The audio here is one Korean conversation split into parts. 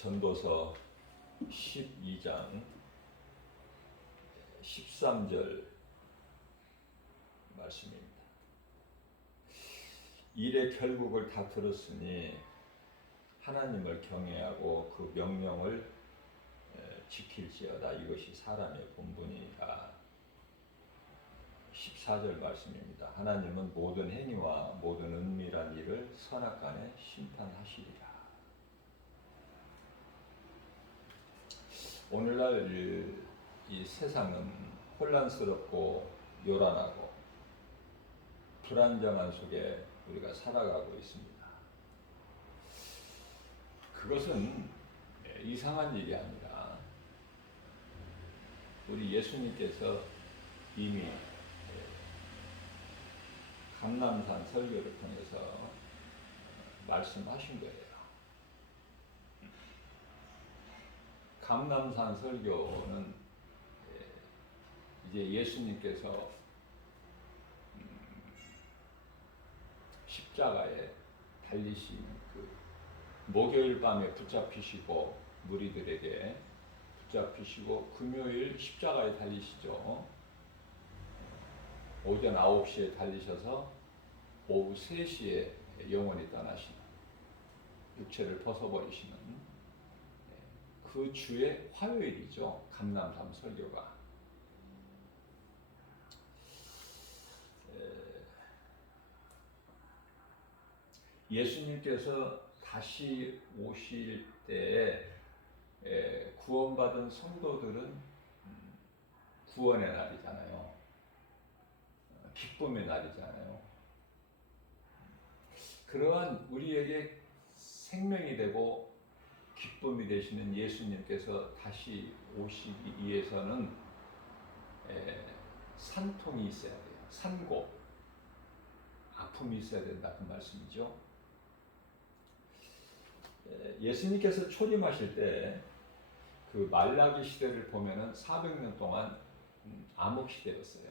전도서 12장 13절 말씀입니다. 일의 결국을 다 들었으니 하나님을 경외하고 그 명령을 지킬지어다. 이것이 사람의 본분이니라. 14절 말씀입니다. 하나님은 모든 행위와 모든 은밀한 일을 선악간에 심판하시리라. 오늘날 이 세상은 혼란스럽고 요란하고 불안정한 속에 우리가 살아가고 있습니다. 그것은 이상한 일이 아니라 우리 예수님께서 이미 감람산 설교를 통해서 말씀하신 거예요. 감람산 설교는 이제 예수님께서 십자가에 달리신 그 목요일 밤에 붙잡히시고 무리들에게 붙잡히시고 금요일 십자가에 달리시죠. 오전 9시에 달리셔서 오후 3시에 영원히 떠나시는, 육체를 벗어버리시는 그 주의 화요일이죠. 감람산 설교가. 예수님께서 다시 오실 때에 구원받은 성도들은 구원의 날이잖아요. 기쁨의 날이잖아요. 그러한 우리에게 생명이 되고 기쁨이 되시는 예수님께서 다시 오시기 위해서는 산통이 있어야 돼요. 산고, 아픔이 있어야 된다, 그 말씀이죠. 예수님께서 초림하실 때 그 말라기 시대를 보면은 400년 동안 암흑 시대였어요.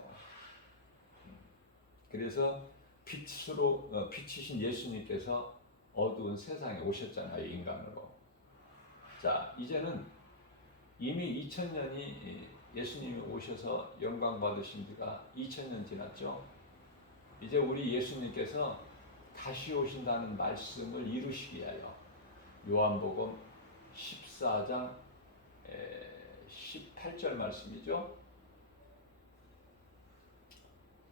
그래서 빛이신 예수님께서 어두운 세상에 오셨잖아요, 인간으로. 자, 이제는 이미 2000년이 예수님이 오셔서 영광 받으신 지가 2000년 지났죠. 이제 우리 예수님께서 다시 오신다는 말씀을 이루시기 위하여 요한복음 14장 18절 말씀이죠.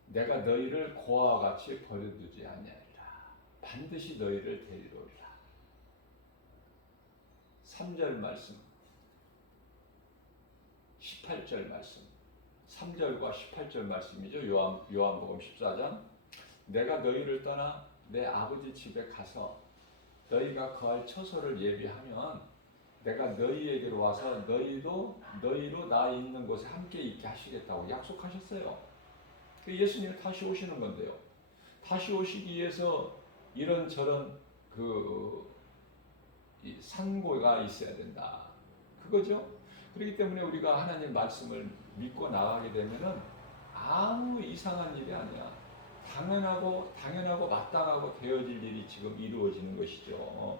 내가 너희를 고아와 같이 버려두지 아니하리라. 반드시 너희를 데리러 오리라. 3절 말씀, 18절 말씀, 3절과 18절 말씀이죠. 요한복음 14장. 내가 너희를 떠나 내 아버지 집에 가서 너희가 거할 처소를 예비하면 내가 너희에게로 와서 너희로 나 있는 곳에 함께 있게 하시겠다고 약속하셨어요. 예수님이 다시 오시는 건데요. 다시 오시기 위해서 이런저런 이 산고가 있어야 된다. 그거죠. 그렇기 때문에 우리가 하나님 말씀을 믿고 나가게 되면은 아무 이상한 일이 아니야. 당연하고 마땅하고 되어질 일이 지금 이루어지는 것이죠.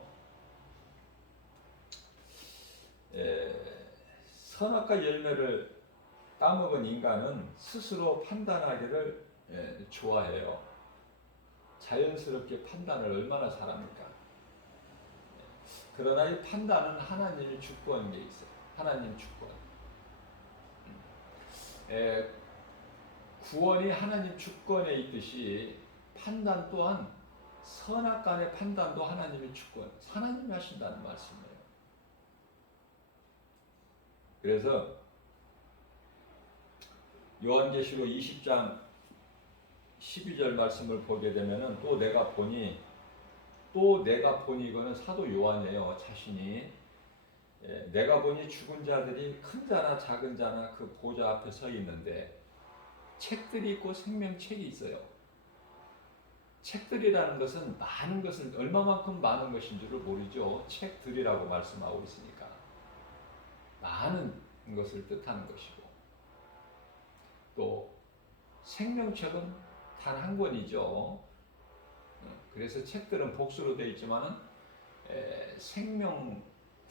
선악과 열매를 따먹은 인간은 스스로 판단하기를 좋아해요. 자연스럽게 판단을 얼마나 잘합니까? 그러나 이 판단은 하나님의 주권인 게 있어요. 하나님 주권. 구원이 하나님 주권에 있듯이 판단 또한 선악간의 판단도 하나님의 주권, 하나님이 하신다는 말씀이에요. 그래서 요한계시록 20장 12절 말씀을 보게 되면은 또 내가 보니 이거는 사도 요한이에요. 자신이 내가 보니 죽은 자들이 큰 자나 작은 자나 그 보좌 앞에 서 있는데 책들이 있고 생명책이 있어요. 책들이라는 것은 많은 것을 얼마만큼 많은 것인 줄을 모르죠. 책들이라고 말씀하고 있으니까 많은 것을 뜻하는 것이고, 또 생명책은 단 한 권이죠. 그래서 책들은 복수로 되어 있지만은 생명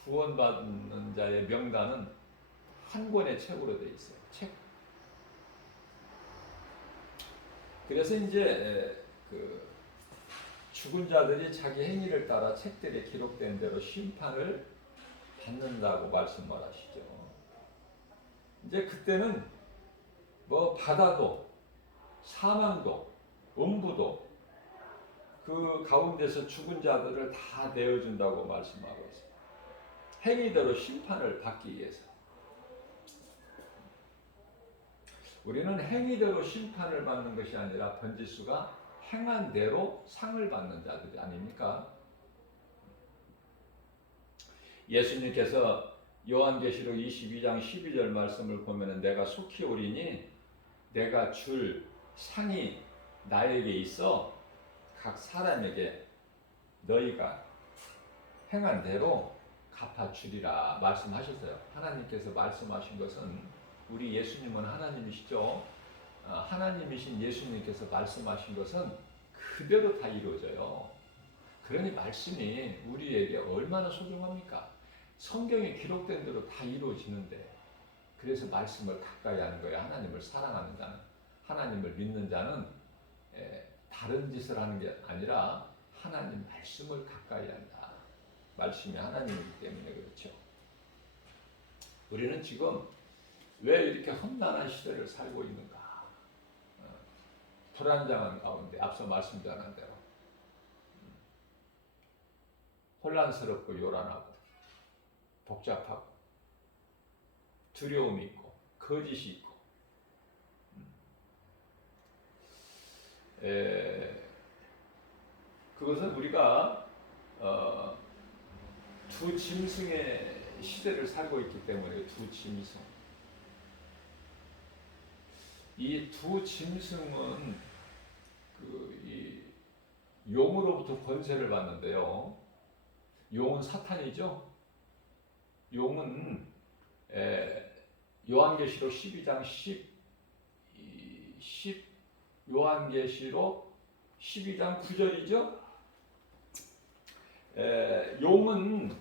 구원받는 자의 명단은 한 권의 책으로 되어 있어요. 책. 그래서 이제 그 죽은 자들이 자기 행위를 따라 책들에 기록된 대로 심판을 받는다고 말씀을 하시죠. 이제 그때는 뭐 바다도 사망도 음부도 그 가운데서 죽은 자들을 다 내어준다고 말씀하고 있어요. 행위대로 심판을 받기 위해서. 우리는 행위대로 심판을 받는 것이 아니라 번지수가 행한 대로 상을 받는 자들이 아닙니까? 예수님께서 요한계시록 22장 12절 말씀을 보면 내가 속히 오리니 내가 줄 상이 나에게 있어 각 사람에게 너희가 행한 대로 갚아주리라 말씀하셨어요. 하나님께서 말씀하신 것은 우리 예수님은 하나님이시죠. 하나님이신 예수님께서 말씀하신 것은 그대로 다 이루어져요. 그러니 말씀이 우리에게 얼마나 소중합니까? 성경에 기록된 대로 다 이루어지는데 그래서 말씀을 가까이 하는 거예요. 하나님을 사랑하는 자는, 하나님을 믿는 자는 다른 짓을 하는 게 아니라 하나님 말씀을 가까이 한다. 말씀이 하나님이기 때문에 그렇죠. 우리는 지금 왜 이렇게 험난한 시대를 살고 있는가? 불안정한 가운데 앞서 말씀드린 대로 혼란스럽고 요란하고 복잡하고 두려움이 있고 거짓이 있고 그것은 우리가 두 짐승의 시대를 살고 있기 때문에 두 짐승. 이 두 짐승은 이 용으로부터 권세를 받는데요. 용은 사탄이죠. 용은 요한계시록 12장 요한계시록 12장 9절이죠. 용은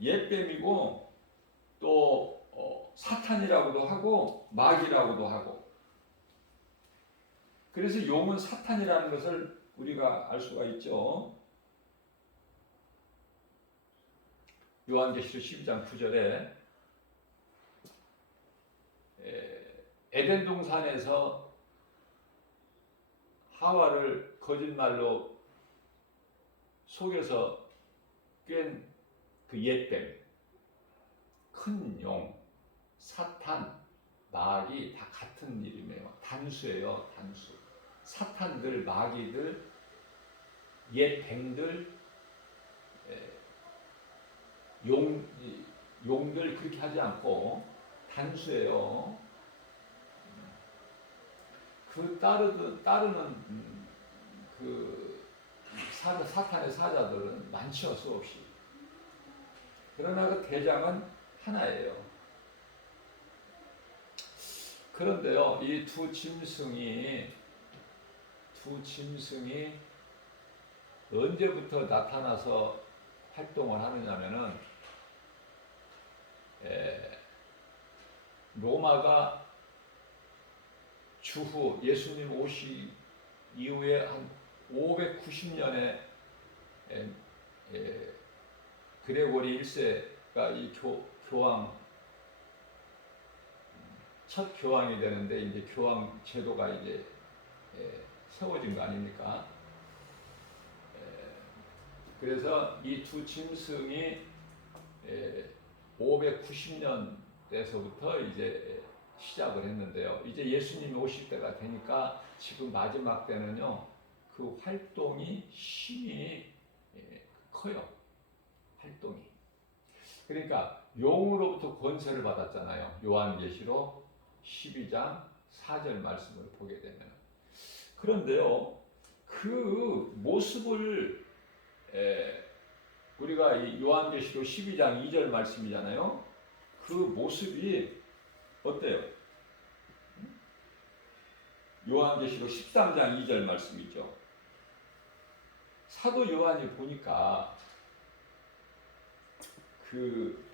옛뱀이고 또 사탄이라고도 하고 마귀라고도 하고 그래서 용은 사탄이라는 것을 우리가 알 수가 있죠. 요한계시록 12장 9절에 에덴 동산에서 하와를 거짓말로 속여서 깬 그 옛뱀, 큰 용, 사탄, 마귀 다 같은 이름이에요. 단수예요, 단수. 사탄들, 마귀들, 옛뱀들, 용들 그렇게 하지 않고 단수예요. 그 따르는 그 사탄의 사자들은 많죠, 수없이. 그러나 그 대장은 하나예요. 그런데요, 이 두 짐승이 언제부터 나타나서 활동을 하느냐면은 로마가 주후 예수님 오시 이후에 한 590년에 그레고리 1세가 이 교황 첫 교황이 되는데 이제 교황 제도가 이제 세워진 거 아닙니까? 그래서 이 두 짐승이 590년 때서부터 이제 시작을 했는데요. 이제 예수님이 오실 때가 되니까 지금 마지막 때는요, 그 활동이 힘이 커요. 활동이. 그러니까 용으로부터 권세를 받았잖아요. 요한계시록 12장 4절 말씀을 보게 되면. 그런데요, 그 모습을 우리가 이 요한계시록 12장 2절 말씀이잖아요. 그 모습이 어때요? 요한계시록 13장 2절 말씀이죠. 사도 요한이 보니까 그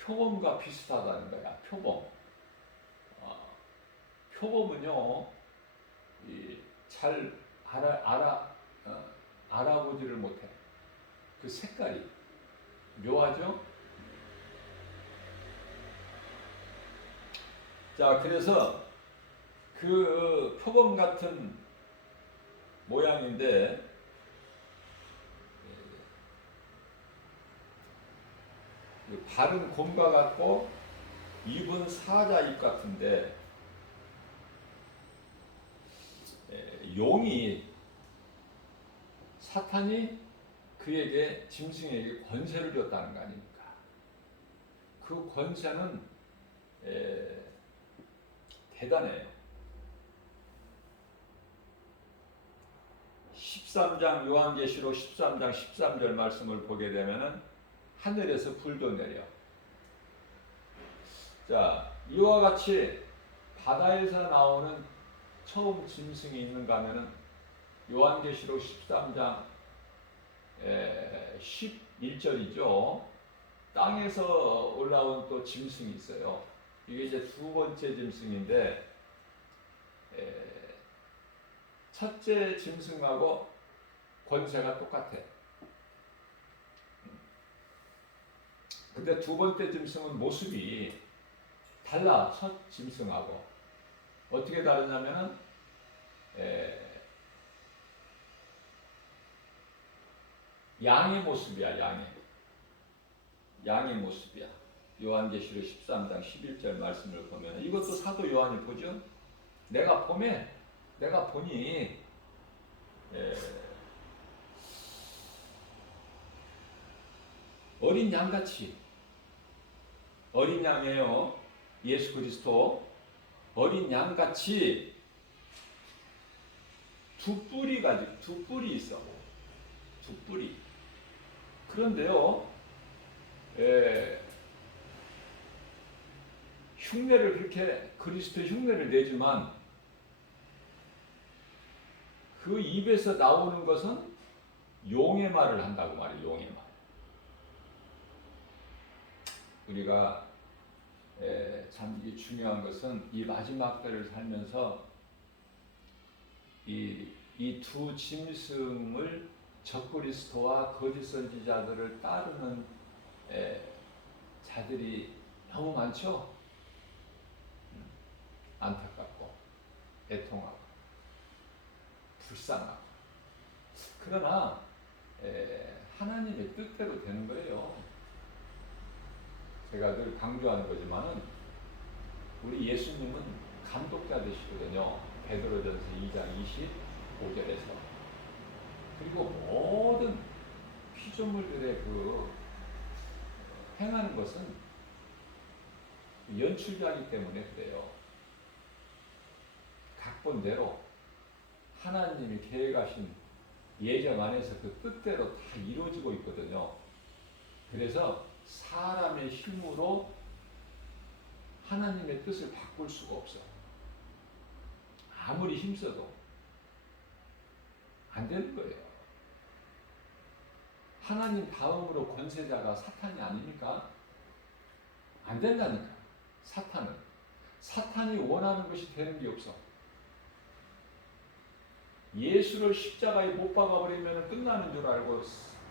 표범과 비슷하다는 거야. 표범. 표범은요, 잘 알아보지를 못해. 그 색깔이 묘하죠? 자, 그래서 그 표범 같은 모양인데, 발은 곰과 같고 입은 사자 입 같은데, 용이, 사탄이 그에게, 짐승에게 권세를 줬다는 거 아닙니까? 그 권세는 대단해요. 13장, 요한계시록 13장 13절 말씀을 보게 되면은 하늘에서 불도 내려. 자, 이와 같이 바다에서 나오는 처음 짐승이 있는가 하면은 요한계시록 13장 11절이죠. 땅에서 올라온 또 짐승이 있어요. 이게 이제 두 번째 짐승인데, 첫째 짐승하고 권세가 똑같아. 근데 두 번째 짐승은 모습이 달라. 첫 짐승하고. 어떻게 다르냐면은, 양의 모습이야. 양의 모습이야. 요한계시록 13장 11절 말씀을 보면, 이것도 사도 요한이 보죠. 내가 보니 어린 양같이, 어린 양이에요. 예수 그리스도 어린 양같이 두 뿔이 있어. 두 뿔이. 그런데요, 흉내를 그렇게, 그리스도 흉내를 내지만 그 입에서 나오는 것은 용의 말을 한다고 말이에요. 용의 말. 우리가 참 중요한 것은 이 마지막 때를 살면서 이 두 짐승을, 적그리스도와 거짓 선지자들을 따르는 자들이 너무 많죠. 안타깝고 애통하고 불쌍하고. 그러나 하나님의 뜻대로 되는 거예요. 제가 늘 강조하는 거지만은 우리 예수님은 감독자 되시거든요. 베드로전서 2장 25절에서. 그리고 모든 피조물들의 그 행하는 것은 연출자이기 때문에 그래요. 각본대로 하나님이 계획하신 예정 안에서 그 뜻대로 다 이루어지고 있거든요. 그래서 사람의 힘으로 하나님의 뜻을 바꿀 수가 없어. 아무리 힘써도 안 되는 거예요. 하나님 다음으로 권세자가 사탄이 아닙니까? 안 된다니까. 사탄이 원하는 것이 되는 게 없어. 예수를 십자가에 못 박아버리면 끝나는 줄 알고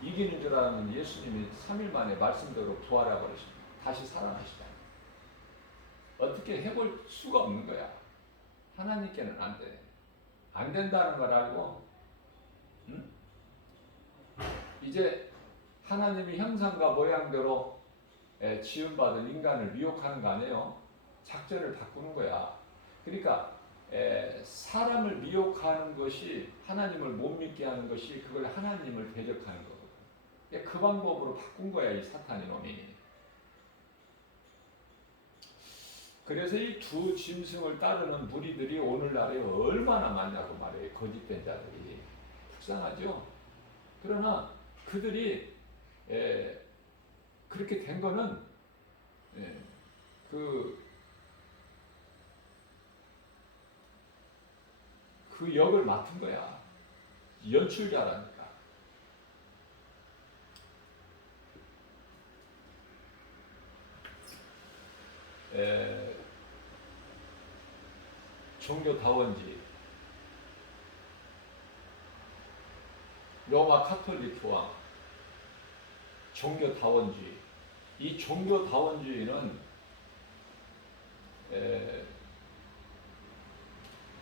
이기는 줄 알았는데 예수님이 3일 만에 말씀대로 부활해 버리십니다. 다시 살아나시다. 어떻게 해볼 수가 없는 거야. 하나님께는 안 돼. 안 된다는 걸 알고, 응? 이제 하나님의 형상과 모양대로 지음받은 인간을 미혹하는 거 아니에요? 작전을 바꾸는 거야. 그러니까 사람을 미혹하는 것이, 하나님을 못 믿게 하는 것이, 그걸 하나님을 대적하는 거거든. 그 방법으로 바꾼 거야, 이 사탄이 놈이. 그래서 이 두 짐승을 따르는 무리들이 오늘날에 얼마나 많냐고 말해요. 거짓된 자들이. 불쌍하죠? 그러나 그들이 그렇게 된 거는 그 역을 맡은 거야. 연출자라니까. 종교다원주의, 로마 카톨릭 교황, 종교다원주의. 이 종교다원주의는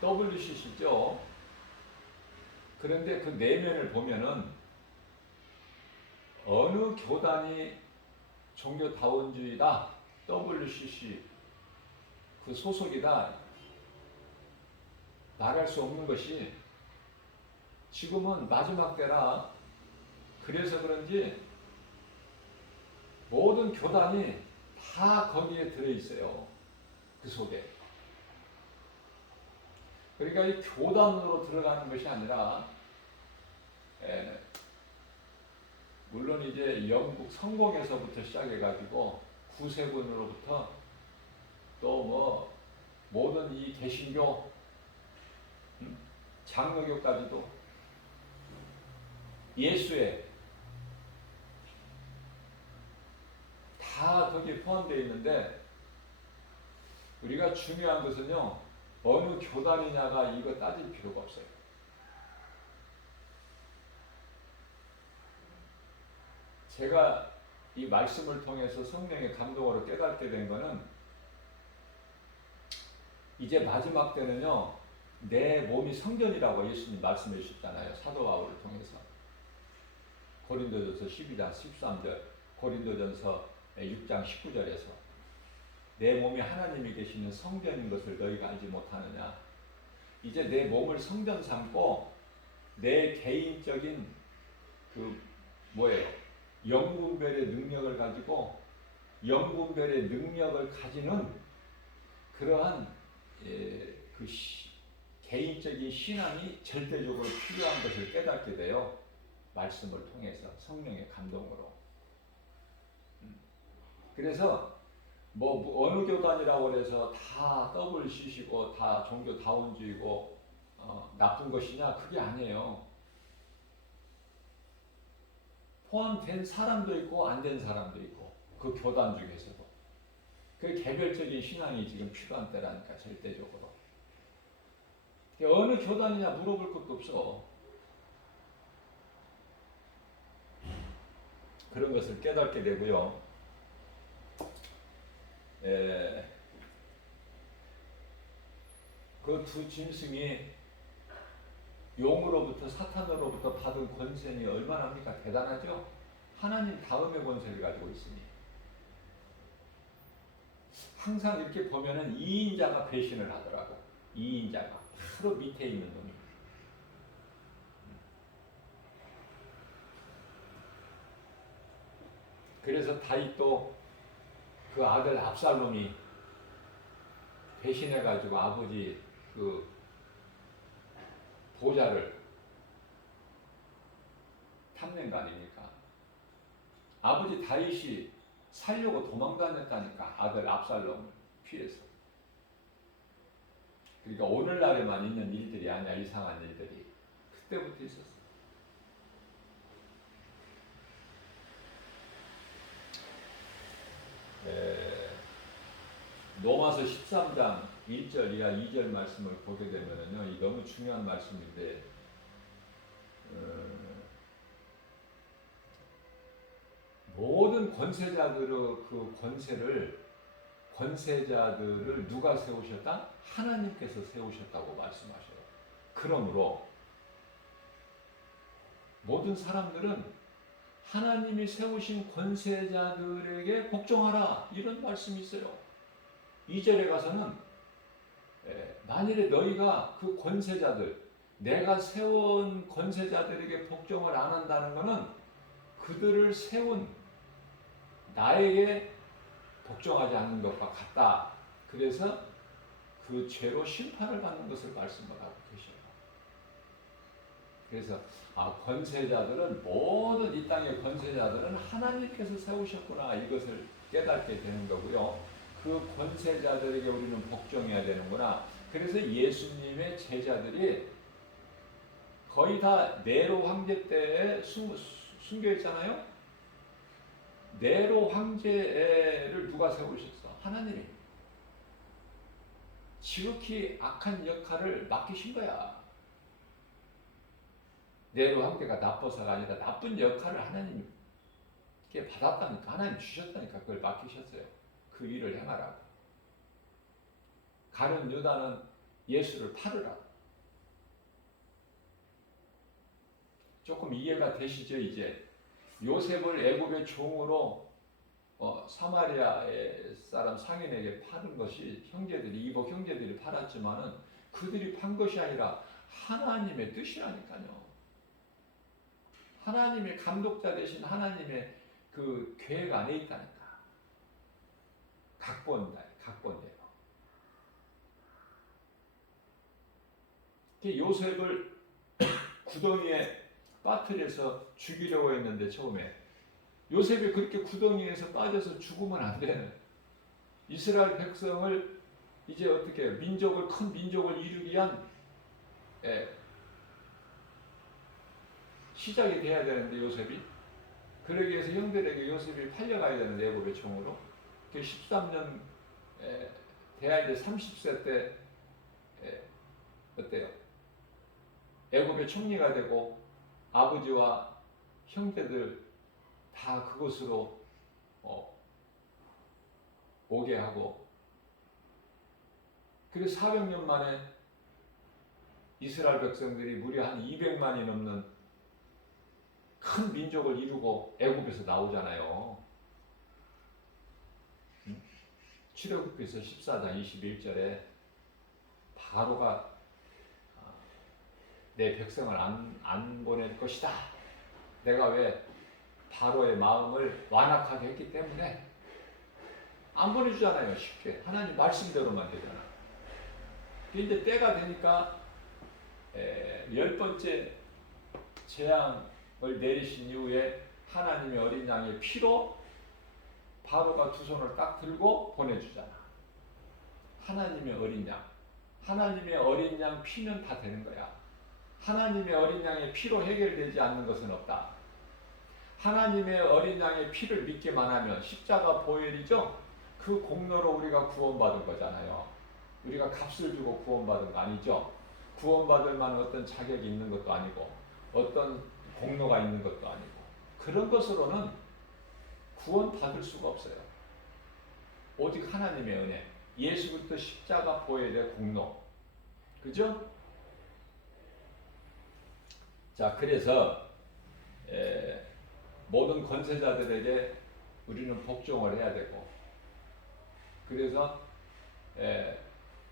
WCC죠. 그런데 그 내면을 보면은 어느 교단이 종교다원주의다, WCC 그 소속이다 말할 수 없는 것이, 지금은 마지막 때라 그래서 그런지 모든 교단이 다 거기에 들어있어요. 그 속에. 그러니까 이 교단으로 들어가는 것이 아니라, 물론 이제 영국 성공에서부터 시작해가지고 구세군으로부터 또 뭐 모든 이 개신교, 장로교까지도 예수에 다 거기에 포함되어 있는데, 우리가 중요한 것은요, 어느 교단이냐가 이거 따질 필요가 없어요. 제가 이 말씀을 통해서 성령의 감동으로 깨닫게 된 거는, 이제 마지막 때는요, 내 몸이 성전이라고 예수님 말씀해 주셨잖아요. 사도 바울을 통해서. 고린도전서 12장 13절, 고린도전서 6장 19절에서 내 몸이 하나님이 계시는 성전인 것을 너희가 알지 못하느냐. 이제 내 몸을 성전 삼고 내 개인적인 그 뭐예요? 영분별의 능력을 가지고 영분별의 능력을 가지는 그러한 개인적인 신앙이 절대적으로 필요한 것을 깨닫게 돼요. 말씀을 통해서 성령의 감동으로. 그래서 뭐 어느 교단이라고 해서 다 WCC고 다 종교다원주의고 나쁜 것이냐, 그게 아니에요. 포함된 사람도 있고 안 된 사람도 있고, 그 교단 중에서도. 그 개별적인 신앙이 지금 필요한 때라니까, 절대적으로. 어느 교단이냐 물어볼 것도 없어. 그런 것을 깨닫게 되고요. 그 두 짐승이 용으로부터 사탄으로부터 받은 권세는 얼마나 합니까? 대단하죠? 하나님 다음의 권세를 가지고 있으니. 항상 이렇게 보면은 2인자가 배신을 하더라고. 2인자가 바로 밑에 있는 놈이. 그래서 다윗도 그 아들 압살롬이 배신해가지고 아버지 그 보좌를 탐낸 거 아닙니까? 아버지 다윗이 살려고 도망다녔다니까, 아들 압살롬을 피해서. 그러니까 오늘날에만 있는 일들이 아니야, 이상한 일들이. 그때부터 있었어. 로마서 13장 1절 이하 2절 말씀을 보게 되면은요, 이 너무 중요한 말씀인데, 모든 권세자들의 그 권세자들을 누가 세우셨다? 하나님께서 세우셨다고 말씀하셔요. 그러므로 모든 사람들은 하나님이 세우신 권세자들에게 복종하라, 이런 말씀이 있어요. 2절에 가서는 만일에 너희가 그 권세자들, 내가 세운 권세자들에게 복종을 안 한다는 것은 그들을 세운 나에게 복종하지 않는 것과 같다. 그래서 그 죄로 심판을 받는 것을 말씀을 하고 계셔요. 그래서 권세자들은, 모든 이 땅의 권세자들은 하나님께서 세우셨구나, 이것을 깨닫게 되는 거고요. 그 권세자들에게 우리는 복종해야 되는구나. 그래서 예수님의 제자들이 거의 다 네로 황제 때에 숨겨 있잖아요. 네로 황제를 누가 세우셨어? 하나님이. 지극히 악한 역할을 맡기신 거야. 네로 형제가 나빠서가 아니라 나쁜 역할을 하나님께 받았다니까. 하나님 주셨다니까. 그걸 맡기셨어요. 그 일을 행하라고. 가룟 유다는 예수를 팔으라고. 조금 이해가 되시죠? 이제 요셉을 애굽의 종으로 사마리아의 사람 상인에게 파는 것이 형제들이, 이복 형제들이 팔았지만은 그들이 판 것이 아니라 하나님의 뜻이라니까요. 하나님의 감독자 되신 하나님의 그 계획 안에 있다니까. 각본대로. 요셉을 구덩이에 빠뜨려서 죽이려고 했는데 처음에 요셉이 그렇게 구덩이에서 빠져서 죽으면 안 되는, 이스라엘 백성을 이제 어떻게 큰 민족을 이루기 위한 시작이 돼야 되는데 요셉이, 그러기 위해서 형들에게 요셉이 팔려가야 되는데 애굽의 종으로 13년 돼야 이제 30세 때 어때요? 애굽의 총리가 되고 아버지와 형제들 다 그곳으로 오게 하고, 그래서 400년 만에 이스라엘 백성들이 무려 한 200만이 넘는 큰 민족을 이루고 애굽에서 나오잖아요. 출애굽기서 14장 21절에 바로가 내 백성을 안 보낼 것이다. 내가 왜 바로의 마음을 완악하게 했기 때문에 안 보내주잖아요. 쉽게. 하나님 말씀대로만 되잖아. 이제 때가 되니까 10번째 재앙을 내리신 이후에 하나님의 어린 양의 피로 바로가 두 손을 딱 들고 보내주잖아. 하나님의 어린 양. 하나님의 어린 양 피면 다 되는 거야. 하나님의 어린 양의 피로 해결되지 않는 것은 없다. 하나님의 어린 양의 피를 믿기만 하면 십자가 보혈이죠. 그 공로로 우리가 구원받은 거잖아요. 우리가 값을 주고 구원받은 거 아니죠. 구원받을 만한 어떤 자격이 있는 것도 아니고 어떤 공로가 있는 것도 아니고 그런 것으로는 구원받을 수가 없어요. 오직 하나님의 은혜, 예수 그리스도 십자가 보혈의 공로, 그죠? 자, 그래서 모든 권세자들에게 우리는 복종을 해야 되고, 그래서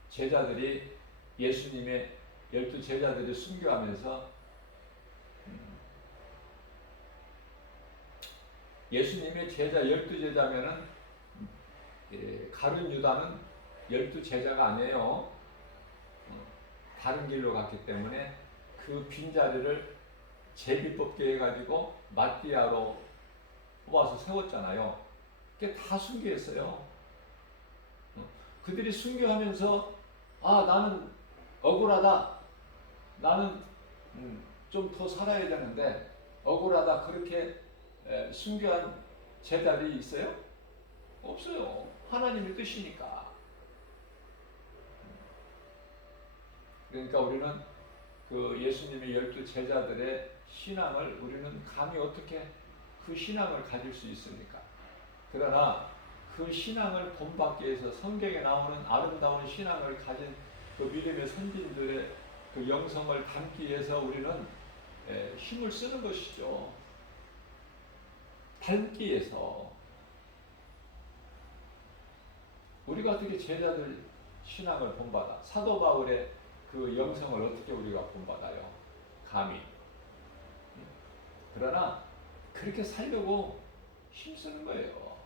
제자들이 예수님의 12제자들이 순교하면서 예수님의 제자 12제자면은 가룟 유다는 12제자가 아니에요. 다른 길로 갔기 때문에 그 빈자리를 제비 뽑게 해가지고 마띠아로 뽑아서 세웠잖아요. 그게 다 순교했어요. 그들이 순교하면서 나는 억울하다. 나는 좀 더 살아야 되는데 억울하다. 그렇게 순교한 제자들이 있어요? 없어요. 하나님의 뜻이니까. 그러니까 우리는 그 예수님의 12제자들의 신앙을 우리는 감히 어떻게 그 신앙을 가질 수 있습니까? 그러나 그 신앙을 본받기 위해서 성경에 나오는 아름다운 신앙을 가진 그 믿음의 선진들의 그 영성을 담기 위해서 우리는 힘을 쓰는 것이죠. 닮기 위해서. 우리가 어떻게 제자들 신앙을 본받아? 사도 바울의 그 영성을 어떻게 우리가 본받아요? 감히. 그러나 그렇게 살려고 힘쓰는 거예요.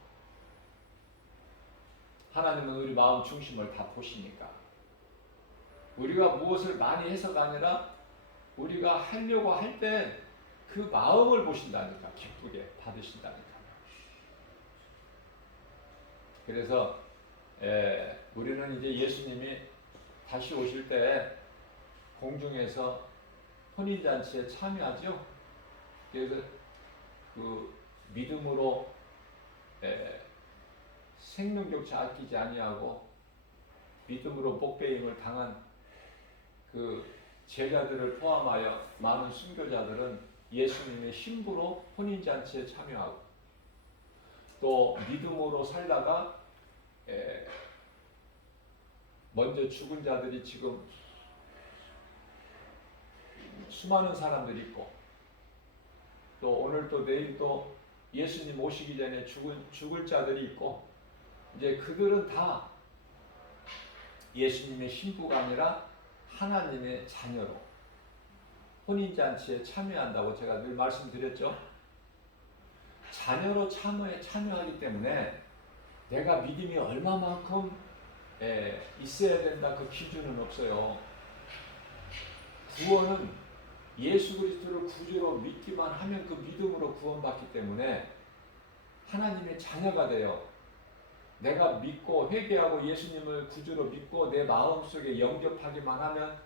하나님은 우리 마음 중심을 다 보시니까. 우리가 무엇을 많이 해서가 아니라 우리가 하려고 할 때 그 마음을 보신다니까. 기쁘게 받으신다니까. 그래서 우리는 이제 예수님이 다시 오실 때 공중에서 혼인잔치에 참여하죠. 그래서 그 믿음으로 생명조차 아끼지 아니하고 믿음으로 복배임을 당한 그 제자들을 포함하여 많은 순교자들은 예수님의 신부로 혼인잔치에 참여하고 또 믿음으로 살다가 먼저 죽은 자들이 지금 수많은 사람들이 있고 또 오늘 또 내일 또 예수님 오시기 전에 죽을 자들이 있고 이제 그들은 다 예수님의 신부가 아니라 하나님의 자녀로 혼인잔치에 참여한다고 제가 늘 말씀드렸죠. 자녀로 참여하기 때문에 내가 믿음이 얼마만큼 있어야 된다 그 기준은 없어요. 구원은 예수 그리스도를 구주로 믿기만 하면 그 믿음으로 구원받기 때문에 하나님의 자녀가 돼요. 내가 믿고 회개하고 예수님을 구주로 믿고 내 마음속에 영접하기만 하면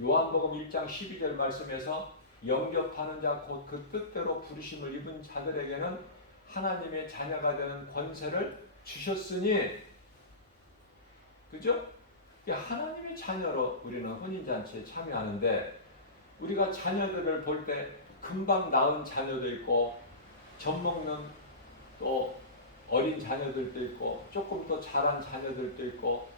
요한복음 1장 12절 말씀에서 영접하는 자 곧 그 뜻대로 부르심을 입은 자들에게는 하나님의 자녀가 되는 권세를 주셨으니, 그죠? 하나님의 자녀로 우리는 혼인잔치에 참여하는데 우리가 자녀들을 볼 때 금방 낳은 자녀도 있고 젖먹는 또 어린 자녀들도 있고 조금 더 자란 자녀들도 있고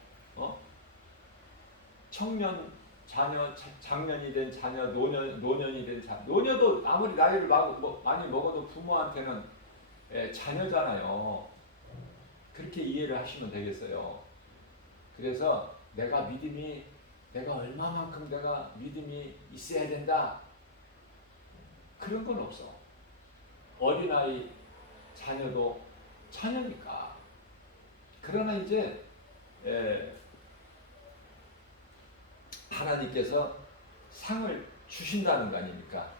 청년 자녀, 장년이 된 자녀, 노년이 된 자녀. 노녀도 아무리 나이를 많이 먹어도 부모한테는 자녀잖아요. 그렇게 이해를 하시면 되겠어요. 그래서 내가 얼마만큼 내가 믿음이 있어야 된다. 그런 건 없어. 어린아이 자녀도 자녀니까. 그러나 이제 하나님께서 상을 주신다는 거 아닙니까?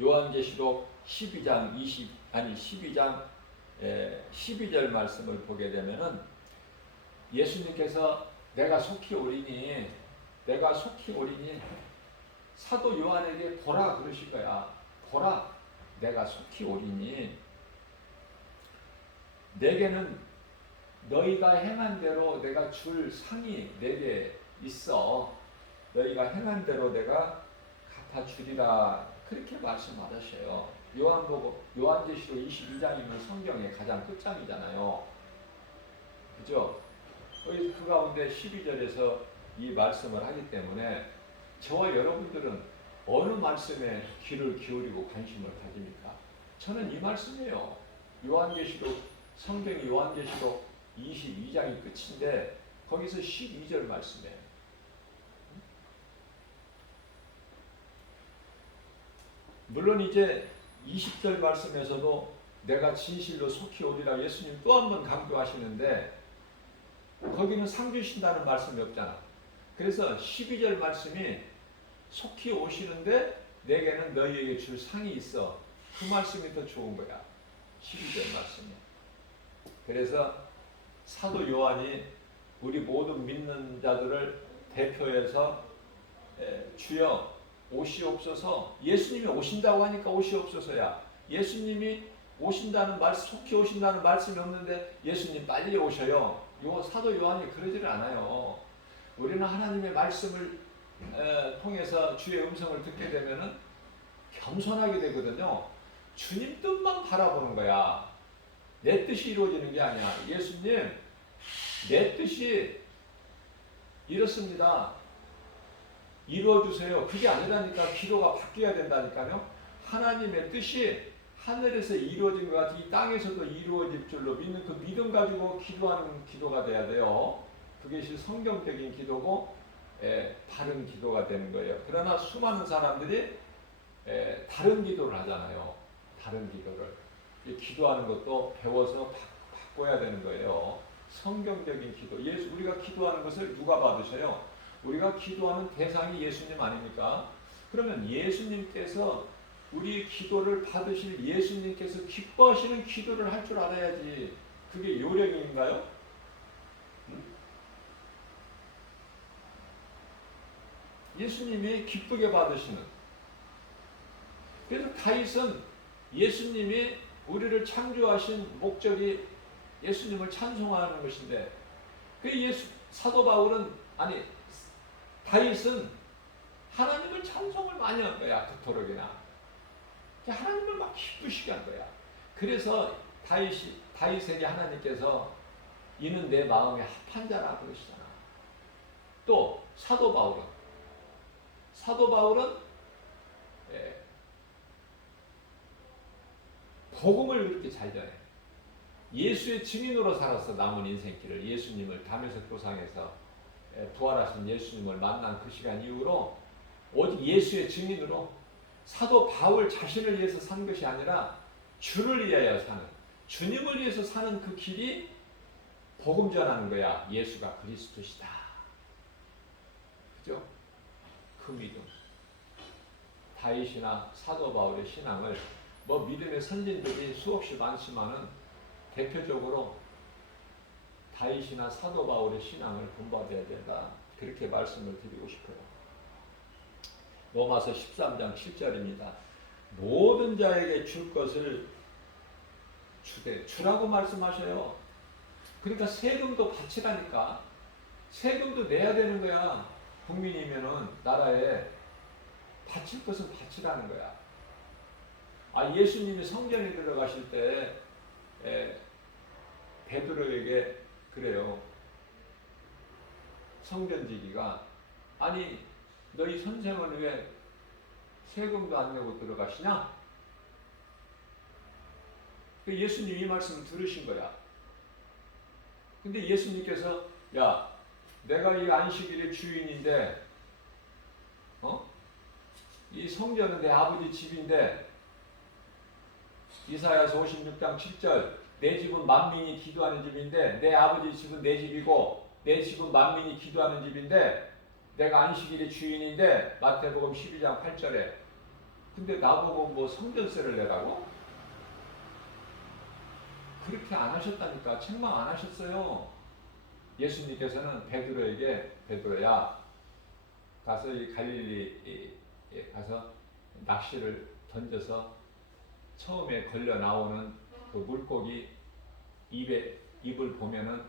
요한계시록 12장 12절 말씀을 보게 되면은 예수님께서 내가 속히 오리니 사도 요한에게 보라 그러실 거야. 보라, 내가 속히 오리니 내게는 너희가 행한 대로 내가 줄 상이 내게 있어. 너희가 행한 대로 내가 갚아주리라. 그렇게 말씀하셨어요. 요한계시록 22장이면 성경의 가장 끝장이잖아요. 그죠? 그 가운데 12절에서 이 말씀을 하기 때문에 저와 여러분들은 어느 말씀에 귀를 기울이고 관심을 가집니까? 저는 이 말씀이에요. 성경이 요한계시록 22장이 끝인데 거기서 12절 말씀이에요. 물론 이제 20절 말씀에서도 내가 진실로 속히 오리라 예수님 또 한 번 강조하시는데 거기는 상 주신다는 말씀이 없잖아. 그래서 12절 말씀이 속히 오시는데 내게는 너희에게 줄 상이 있어. 그 말씀이 더 좋은 거야. 12절 말씀이. 그래서 사도 요한이 우리 모든 믿는 자들을 대표해서 주여 오시옵소서. 예수님이 오신다고 하니까 오시옵소서야. 예수님이 오신다는 말씀, 속히 오신다는 말씀이 없는데 예수님 빨리 오셔요. 사도 요한이 그러지를 않아요. 우리는 하나님의 말씀을 통해서 주의 음성을 듣게 되면은 겸손하게 되거든요. 주님 뜻만 바라보는 거야. 내 뜻이 이루어지는 게 아니야. 예수님, 내 뜻이 이렇습니다. 이루어주세요. 그게 아니라니까. 기도가 바뀌어야 된다니까요. 하나님의 뜻이 하늘에서 이루어진 것 같이 이 땅에서도 이루어질 줄로 믿는 그 믿음 가지고 기도하는 기도가 돼야 돼요. 그것이 성경적인 기도고 바른 기도가 되는 거예요. 그러나 수많은 사람들이 다른 기도를 하잖아요. 다른 기도를. 기도하는 것도 배워서 바꿔야 되는 거예요. 성경적인 기도. 우리가 기도하는 것을 누가 받으셔요? 우리가 기도하는 대상이 예수님 아닙니까? 그러면 예수님께서 우리 기도를 받으실 예수님께서 기뻐하시는 기도를 할 줄 알아야지. 그게 요령인가요? 예수님이 기쁘게 받으시는. 그래서 다윗은 예수님이 우리를 창조하신 목적이 예수님을 찬송하는 것인데 사도 바울은 아니 다윗은 하나님을 찬송을 많이 한 거야. 그토록이나 하나님을 막 기쁘시게 한 거야. 그래서 다윗에게 하나님께서 이는 내 마음에 합한 자라 그러시잖아. 또 사도 바울은 복음을 그렇게 잘 전해. 예수의 증인으로 살았어. 남은 인생길을 예수님을 다메섹 도상에서 부활하신 예수님을 만난 그 시간 이후로 오직 예수의 증인으로 사도 바울 자신을 위해서 산 것이 아니라 주를 위하여 사는, 주님을 위해서 사는 그 길이 복음 전하는 거야. 예수가 그리스도시다. 그죠? 그 믿음. 다윗이나 사도 바울의 신앙을 믿음의 선진들이 수없이 많지만은 대표적으로 다윗이나 사도 바울의 신앙을 본받아야 된다. 그렇게 말씀을 드리고 싶어요. 로마서 13장 7절입니다. 모든 자에게 줄 것을 주라고 말씀하셔요. 그러니까 세금도 바치라니까. 세금도 내야 되는 거야. 국민이면은 나라에 바칠 것은 바치라는 거야. 예수님이 성전에 들어가실 때 베드로에게 그래요. 성전지기가 아니 너희 선생은 왜 세금도 안 내고 들어가시냐? 예수님이 이 말씀을 들으신 거야. 근데 예수님께서 야 내가 이 안식일의 주인인데 이 성전은 내 아버지 집인데 이사야서 56장 7절 내 집은 만민이 기도하는 집인데 내 아버지 집은 내 집이고 내 집은 만민이 기도하는 집인데 내가 안식일의 주인인데 마태복음 12장 8절에 근데 나보고 성전세를 내라고? 그렇게 안 하셨다니까. 책망 안 하셨어요. 예수님께서는 베드로에게 베드로야 가서 이 갈릴리에 가서 낚시를 던져서 처음에 걸려 나오는 그 물고기 입을 보면은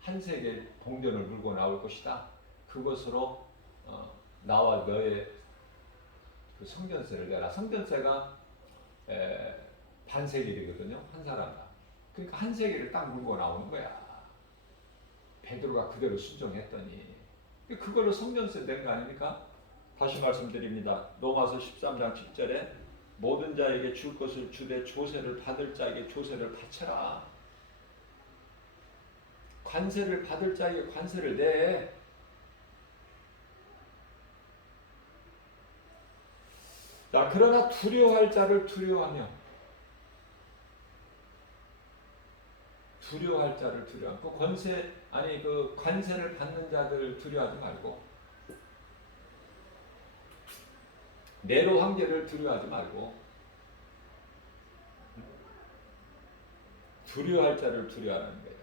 한 세겔 동전을 물고 나올 것이다. 그것으로 나와 너의 그 성전세를 내라. 성전세가 반세겔이거든요. 한 사람당. 그러니까 한 세겔을 딱 물고 나오는 거야. 베드로가 그대로 순종했더니 그걸로 성전세 낸 거 아닙니까? 다시 말씀드립니다. 로마서 13장 10절에 모든 자에게 줄 것을 주되 조세를 받을 자에게 조세를 바쳐라. 관세를 받을 자에게 관세를 내. 자, 그러나 두려워할 자를 두려워하며 그 관세를 받는 자들 두려워하지 말고 네로 황제를 두려워하지 말고 두려워할 자를 두려워하는 거예요.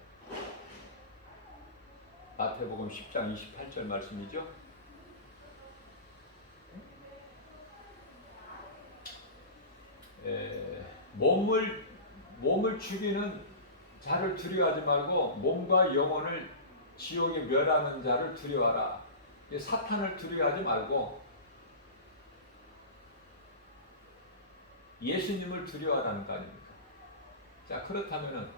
마태복음 10장 28절 말씀이죠. 몸을 죽이는 자를 두려워하지 말고 몸과 영혼을 지옥에 멸하는 자를 두려워하라. 사탄을 두려워하지 말고 예수님을 두려워하라는 거 아닙니까? 자, 그렇다면은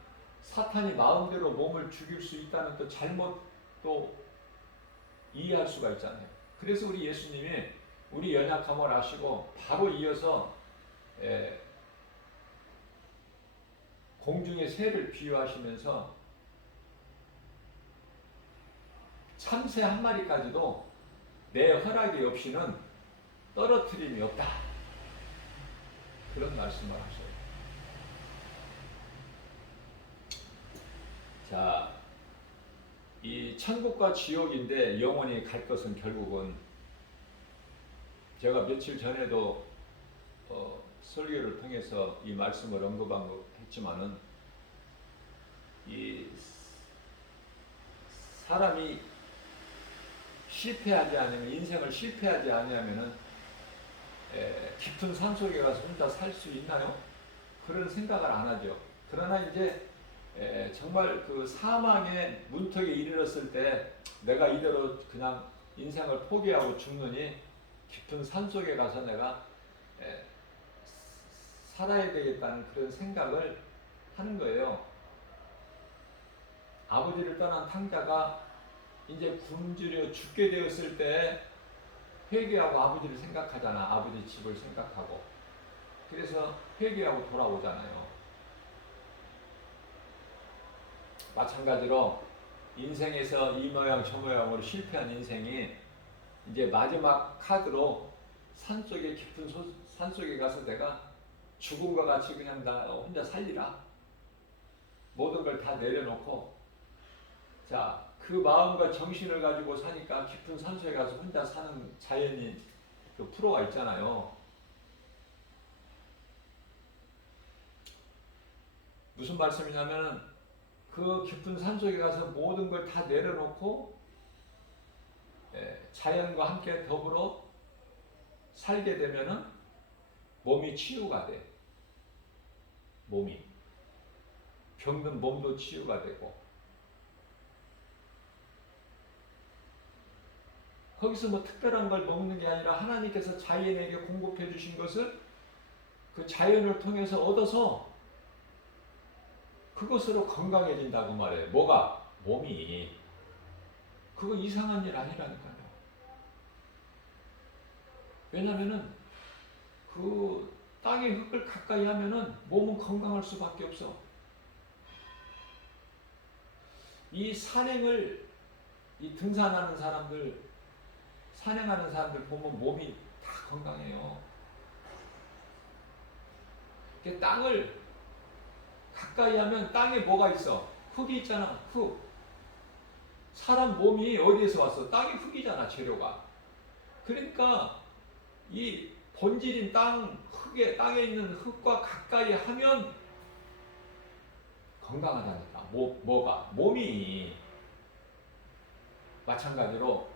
사탄이 마음대로 몸을 죽일 수 있다는 또 잘못 또 이해할 수가 있잖아요. 그래서 우리 예수님이 우리 연약함을 아시고 바로 이어서 공중의 새를 비유하시면서 참새 한 마리까지도 내 허락이 없이는 떨어뜨림이 없다. 그런 말씀을 하셔요. 자, 이 천국과 지옥인데 영원히 갈 것은 결국은 제가 며칠 전에도 설교를 통해서 이 말씀을 언급한 거 했지만은 이 사람이 실패하지 않으면 인생을 실패하지 아니하면은 깊은 산속에 가서 혼자 살 수 있나요? 그런 생각을 안 하죠. 그러나 이제 정말 그 사망의 문턱에 이르렀을 때 내가 이대로 그냥 인생을 포기하고 죽느니 깊은 산속에 가서 내가 살아야 되겠다는 그런 생각을 하는 거예요. 아버지를 떠난 탕자가 이제 굶주려 죽게 되었을 때 회개하고 아버지를 생각하잖아. 아버지 집을 생각하고. 그래서 회개하고 돌아오잖아요. 마찬가지로 인생에서 이 모양 저 모양으로 실패한 인생이 이제 마지막 카드로 산속에 깊은 산속에 가서 내가 죽음과 같이 그냥 나 혼자 살리라. 모든 걸 다 내려놓고 자, 그 마음과 정신을 가지고 사니까 깊은 산속에 가서 혼자 사는 자연인 그 프로가 있잖아요. 무슨 말씀이냐면 그 깊은 산속에 가서 모든 걸 다 내려놓고 자연과 함께 더불어 살게 되면은 몸이 치유가 돼. 몸이. 병든 몸도 치유가 되고. 거기서 뭐 특별한 걸 먹는 게 아니라 하나님께서 자연에게 공급해 주신 것을 그 자연을 통해서 얻어서 그것으로 건강해진다고 말해요. 뭐가? 몸이. 그거 이상한 일 아니라니까요. 왜냐면은 그 땅의 흙을 가까이 하면은 몸은 건강할 수밖에 없어. 이 산행을, 이 등산하는 사람들, 산행하는 사람들 보면 몸이 다 건강해요. 땅을 가까이 하면 땅에 뭐가 있어? 흙이 있잖아. 흙. 사람 몸이 어디에서 왔어? 땅이 흙이잖아, 재료가. 그러니까 이 본질인 흙에, 땅에 있는 흙과 가까이 하면 건강하다니까. 뭐가? 몸이. 마찬가지로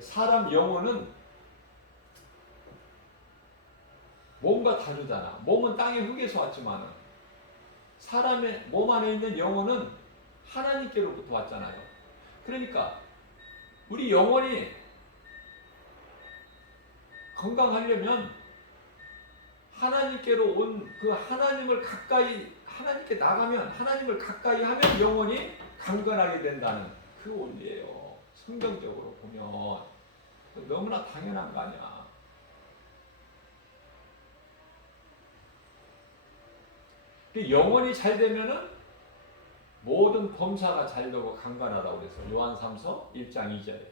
사람 영혼은 몸과 다르잖아. 몸은 땅의 흙에서 왔지만 사람의 몸 안에 있는 영혼은 하나님께로부터 왔잖아요. 그러니까 우리 영혼이 건강하려면 하나님께로 온 그 하나님을 가까이, 하나님께 나가면, 하나님을 가까이 하면 영혼이 강건하게 된다는 그 원리예요. 성경적으로 보면 너무나 당연한 거 아니야. 영혼이 잘 되면은 모든 범사가 잘 되고 강건하다고 그래서 요한삼서 1장 2절에.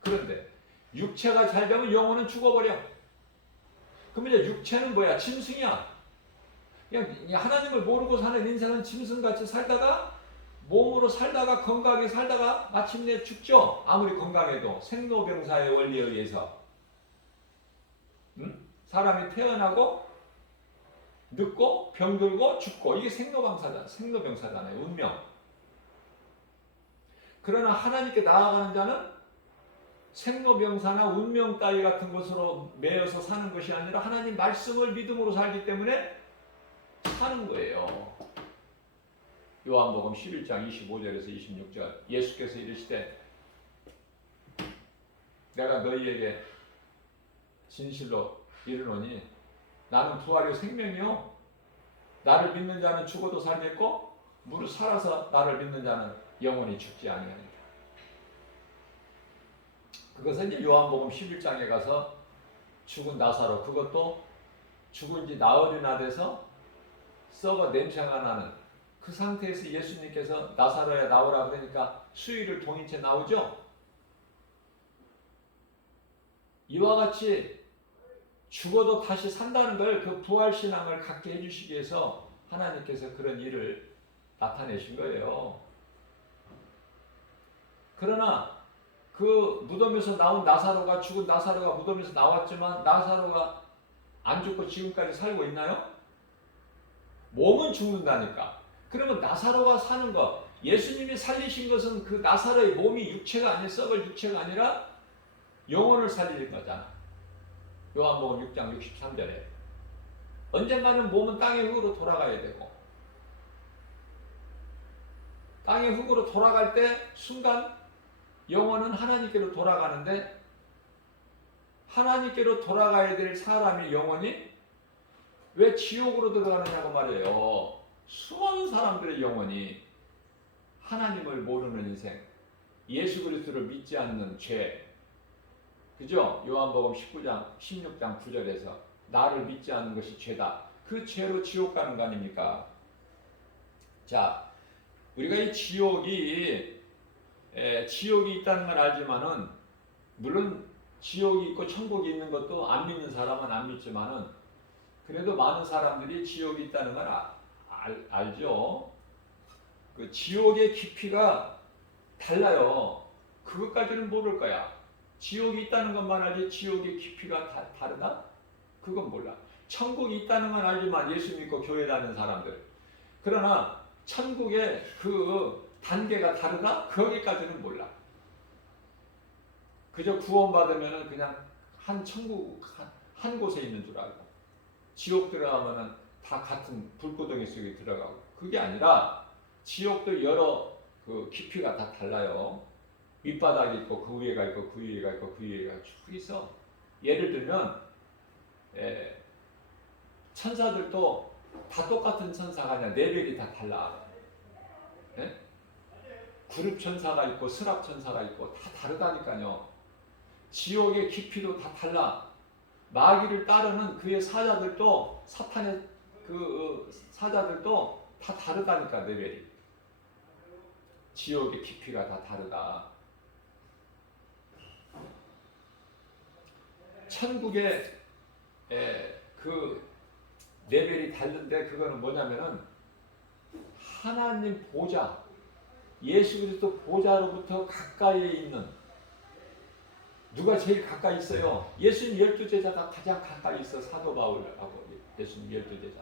그런데 육체가 잘 되면 영혼은 죽어버려. 그러면 이제 육체는 뭐야? 짐승이야. 그냥 하나님을 모르고 사는 인생은 짐승같이 살다가 몸으로 살다가 건강하게 살다가 마침내 죽죠. 아무리 건강해도 생로병사의 원리에 의해서. 사람이 태어나고 늙고 병들고 죽고 이게 생로병사잖아요. 운명. 그러나 하나님께 나아가는 자는 생로병사나 운명 따위 같은 것으로 매여서 사는 것이 아니라 하나님 말씀을 믿음으로 살기 때문에 사는 거예요. 요한복음 11장 25절에서 26절 예수께서 이르시되 내가 너희에게 진실로 이르노니 나는 부활이요 생명이요 나를 믿는 자는 죽어도 살겠고 무릇 살아서 나를 믿는 자는 영원히 죽지 아니하리라. 그것은 이제 요한복음 11장에 가서 죽은 나사로, 그것도 죽은 지 나흘이나 돼서 썩어 냄새가 나는 그 상태에서 예수님께서 나사로야 나오라 그러니까 수위를 동인 채 나오죠. 이와 같이 죽어도 다시 산다는 걸 그 부활신앙을 갖게 해주시기 위해서 하나님께서 그런 일을 나타내신 거예요. 그러나 그 무덤에서 나온 나사로가, 죽은 나사로가 무덤에서 나왔지만 나사로가 안 죽고 지금까지 살고 있나요? 몸은 죽는다니까. 그러면 나사로가 사는 것, 예수님이 살리신 것은 그 나사로의 몸이 육체가 아니라 썩을 육체가 아니라 영혼을 살리는 거잖아. 요한복음 6장 63절에. 언젠가는 몸은 땅의 흙으로 돌아가야 되고, 그러나 그 몸이 육체가 아니라 영혼을 살리는 거예요. 그러니까 그 나사로가 살리신 것은 그 나사로의 몸이 육체가 아니라 영혼을 살리는 거잖아. 요한복음 6장 63절에. 언젠가는 몸은 땅의 흙으로 돌아가야 되고, 그러나 그 땅의 흙으로 돌아갈 때 순간 영혼은 하나님께로 돌아가는데, 하나님께로 돌아가야 될 사람의 영혼이 왜 지옥으로 들어가느냐고 말이에요. 수많은 사람들의 영혼이 하나님을 모르는 인생, 예수 그리스도를 믿지 않는 죄, 그죠? 요한복음 16장 9절에서 나를 믿지 않는 것이 죄다. 그 죄로 지옥 가는 거 아닙니까? 자, 우리가 이 지옥이 있다는 건 알지만은, 물론 지옥이 있고 천국이 있는 것도 안 믿는 사람은 안 믿지만은, 그래도 많은 사람들이 지옥이 있다는 건 알죠. 그 지옥의 깊이가 달라요. 그것까지는 모를 거야. 지옥이 있다는 것만 알지 지옥의 깊이가 다르다? 그건 몰라. 천국이 있다는 건 알지만 예수 믿고 교회 다니는 사람들. 그러나 천국의 그 단계가 다르다? 거기까지는 몰라. 그저 구원받으면 그냥 한 천국 한 곳에 있는 줄 알고, 지옥 들어가면은 다 같은 불구덩이 속에 들어가고, 그게 아니라 지옥도 여러 그 깊이가 다 달라요. 밑바닥이 있고 그 위에가 있고 그 위에가 있고 그 위에가 쭉 있어. 예를 들면 천사들도 다 똑같은 천사가 아니라 레벨이 다 달라. 예? 그룹 천사가 있고 스랍 천사가 있고 다 다르다니까요. 지옥의 깊이도 다 달라. 마귀를 따르는 그의 사자들도, 사탄의 그 사자들도 다 다르다니까, 레벨이. 지옥의 깊이가 다 다르다. 천국의 그 레벨이 다른데, 그거는 뭐냐면은 하나님 보좌, 예수 그리스도 보좌로부터 가까이에 있는, 누가 제일 가까이 있어요? 예수님 12제자가 가장 가까이 있어. 사도 바울하고 예수님 12제자.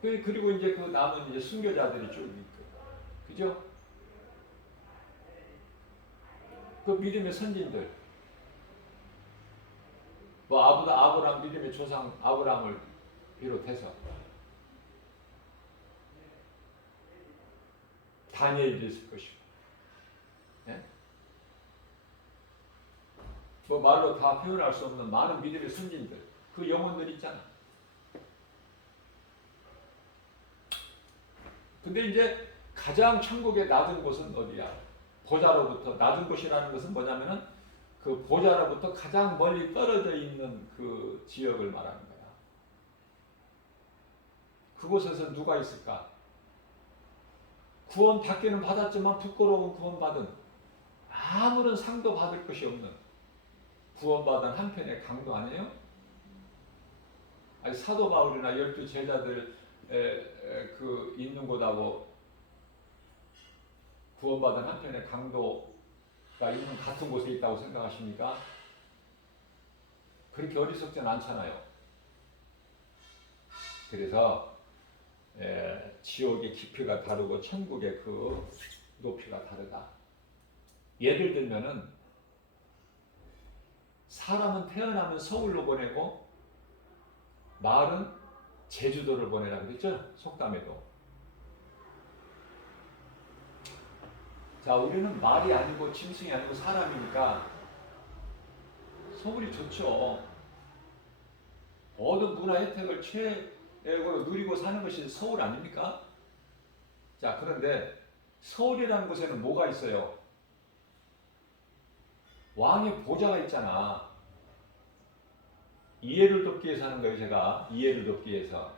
그리고 이제 그 남은 이제 순교자들이 쭉 있고, 그죠? 그 믿음의 선진들, 뭐 아브라함 믿음의 조상 아브라함을 비롯해서 다니엘도 있을 것이고, 예? 뭐 말로 다 표현할 수 없는 많은 믿음의 선진들, 그 영혼들 있잖아. 근데 이제 가장 천국의 낮은 곳은 어디야? 보좌로부터 낮은 곳이라는 것은 뭐냐면은 그 보좌로부터 가장 멀리 떨어져 있는 그 지역을 말하는 거야. 그곳에서 누가 있을까? 구원 받기는 받았지만 부끄러운 구원받은, 아무런 상도 받을 것이 없는 구원받은 한편의 강도 아니에요? 아니, 사도 바울이나 12제자들 그 있는 곳하고 구원받은 한편의 강도가 있는 같은 곳에 있다고 생각하십니까? 그렇게 어리석진 않잖아요. 그래서 지옥의 깊이가 다르고 천국의 그 높이가 다르다. 예를 들면은 사람은 태어나면 서울로 보내고 말은 제주도를 보내라고 그랬죠? 속담에도. 자, 우리는 말이 아니고 짐승이 아니고 사람이니까 서울이 좋죠. 모든 문화 혜택을 최고로 누리고 사는 것이 서울 아닙니까? 자, 그런데 서울이라는 곳에는 뭐가 있어요? 왕의 보좌가 있잖아. 이해를 돕기 위해서 하는 거예요, 제가. 이해를 돕기 위해서.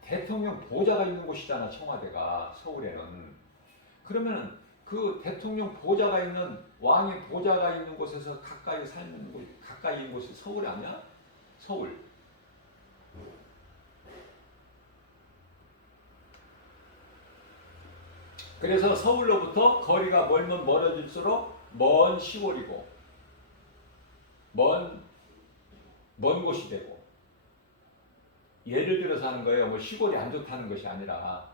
대통령 보좌가 있는 곳이잖아, 청와대가, 서울에는. 그러면 그 대통령 보좌가 있는, 왕의 보좌가 있는 곳에서 가까이 살는 곳, 가까이 있는 곳이 서울 아니야? 서울. 그래서 서울로부터 거리가 멀면 멀어질수록 먼 시골이고, 먼 곳이 되고, 예를 들어서 하는 거예요. 뭐 시골이 안 좋다는 것이 아니라,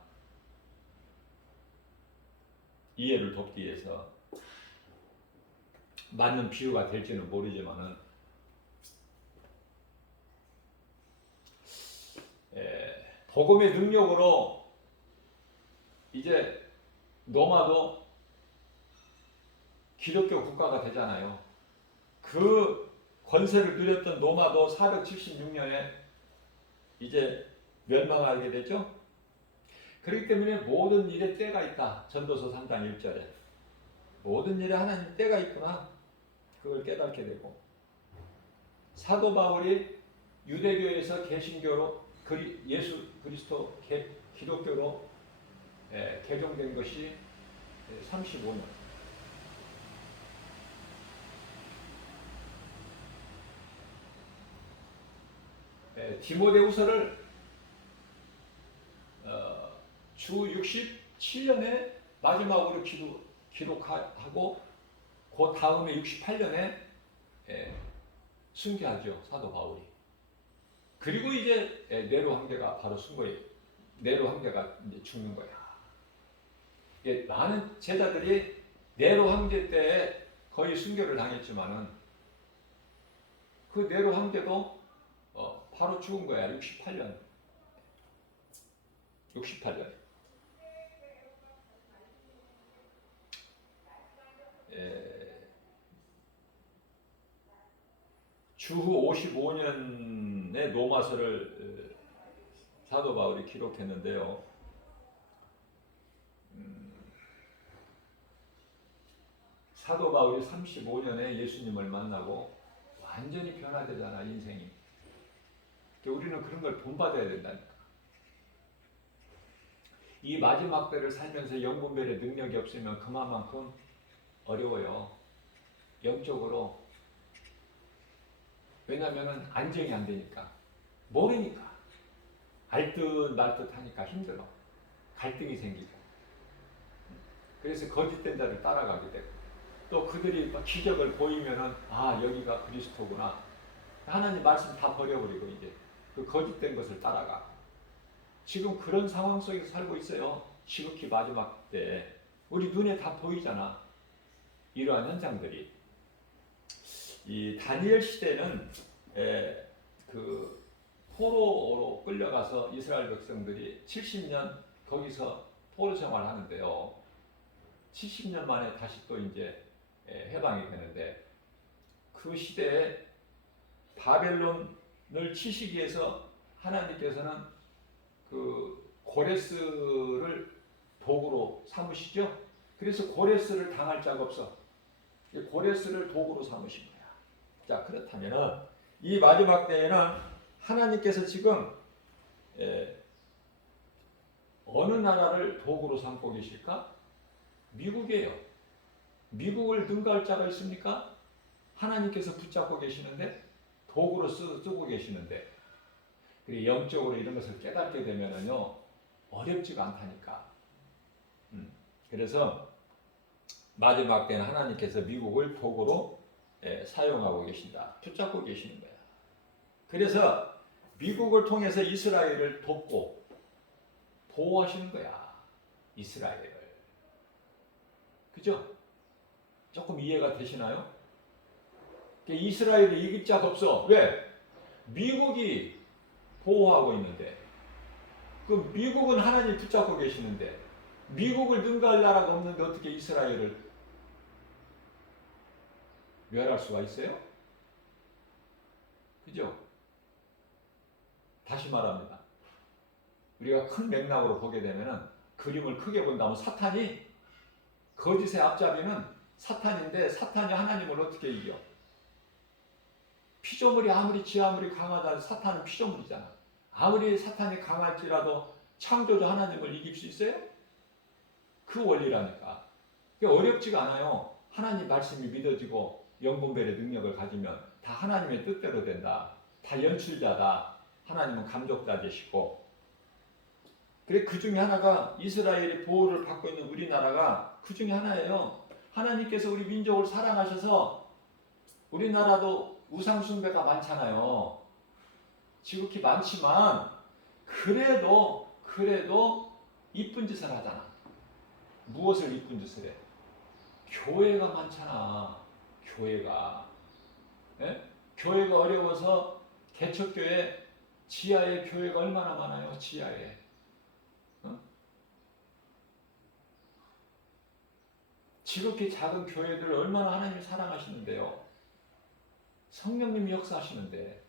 이해를 돕기 위해서. 맞는 비유가 될지는 모르지만은, 복음의 능력으로 이제 로마도 기독교 국가가 되잖아요. 그 권세를 누렸던 로마도 476년에 이제 멸망하게 되죠. 그렇기 때문에 모든 일에 때가 있다. 전도서 3장 1절에 모든 일에 하나님 때가 있구나. 그걸 깨닫게 되고, 사도 바울이 유대교에서 개신교로 예수 그리스도 기독교로 개종된 것이 35년. 디모데후서를 주 67년에 마지막으로 기록하고 그 다음에 68년에 순교하죠, 사도 바울이. 그리고 이제 네로 황제가 바로 순거예요. 네로 황제가 이제 죽는 거야. 많은 제자들이 네로 황제 때 거의 순교를 당했지만은 그 네로 황제도 바로 죽은 거야. 68년. 주후 55년에 로마서를 사도 바울이 기록했는데요. 사도 바울이 35년에 예수님을 만나고 완전히 변화되잖아, 인생이. 우리는 그런 걸 본받아야 된다니까. 이 마지막 때를 살면서 영분별의 능력이 없으면 그만큼 어려워요. 영적으로. 왜냐하면 안정이 안 되니까. 모르니까. 알듯 말듯 하니까 힘들어. 갈등이 생기고. 그래서 거짓된 자를 따라가게 되고, 또 그들이 기적을 보이면은 여기가 그리스도구나. 하나님 말씀 다 버려버리고 이제 그 거짓된 것을 따라가. 지금 그런 상황 속에서 살고 있어요. 지극히 마지막 때 우리 눈에 다 보이잖아. 이러한 현상들이. 이 다니엘 시대는 그 포로로 끌려가서 이스라엘 백성들이 70년 거기서 포로 생활하는데요. 70년 만에 다시 또 이제 해방이 되는데, 그 시대에 바벨론을 치시기 위해서 하나님께서는 그 고레스를 도구로 삼으시죠. 그래서 고레스를 당할 자가 없어. 고레스를 도구로 삼으신 거야. 자, 그렇다면은 이 마지막 때에는 하나님께서 지금 어느 나라를 도구로 삼고 계실까? 미국이에요. 미국을 능가할 자가 있습니까? 하나님께서 붙잡고 계시는데, 도구로 쓰고 계시는데, 그리고 영적으로 이런 것을 깨닫게 되면은요, 어렵지가 않다니까. 그래서 마지막 때는 하나님께서 미국을 도구로 사용하고 계신다. 붙잡고 계시는 거야. 그래서 미국을 통해서 이스라엘을 돕고 보호하시는 거야. 이스라엘을. 그죠? 조금 이해가 되시나요? 이스라엘이 이길 자가 없어. 왜? 미국이 보호하고 있는데, 그 미국은 하나님 붙잡고 계시는데, 미국을 능가할 나라가 없는데 어떻게 이스라엘을 멸할 수가 있어요? 그죠? 다시 말합니다. 우리가 큰 맥락으로 보게 되면은, 그림을 크게 본다면 사탄이, 거짓의 앞잡이는 사탄인데, 사탄이 하나님을 어떻게 이겨? 피조물이 아무리 지 아무리 강하다, 사탄은 피조물이잖아. 아무리 사탄이 강할지라도 창조주 하나님을 이길 수 있어요? 그 원리라니까. 어렵지가 않아요. 하나님 말씀이 믿어지고 영분별의 능력을 가지면 다 하나님의 뜻대로 된다. 다 연출자다. 하나님은 감독자 되시고. 그래, 그 중에 하나가 이스라엘이 보호를 받고 있는 우리나라가 그 중에 하나예요. 하나님께서 우리 민족을 사랑하셔서, 우리나라도 우상숭배가 많잖아요. 지극히 많지만 그래도 이쁜 짓을 하잖아. 무엇을 이쁜 짓을 해? 교회가 많잖아. 교회가. 예? 교회가 어려워서 개척교회 지하에 교회가 얼마나 많아요. 지하에. 어? 지극히 작은 교회들 얼마나 하나님을 사랑하시는데요. 성령님이 역사하시는데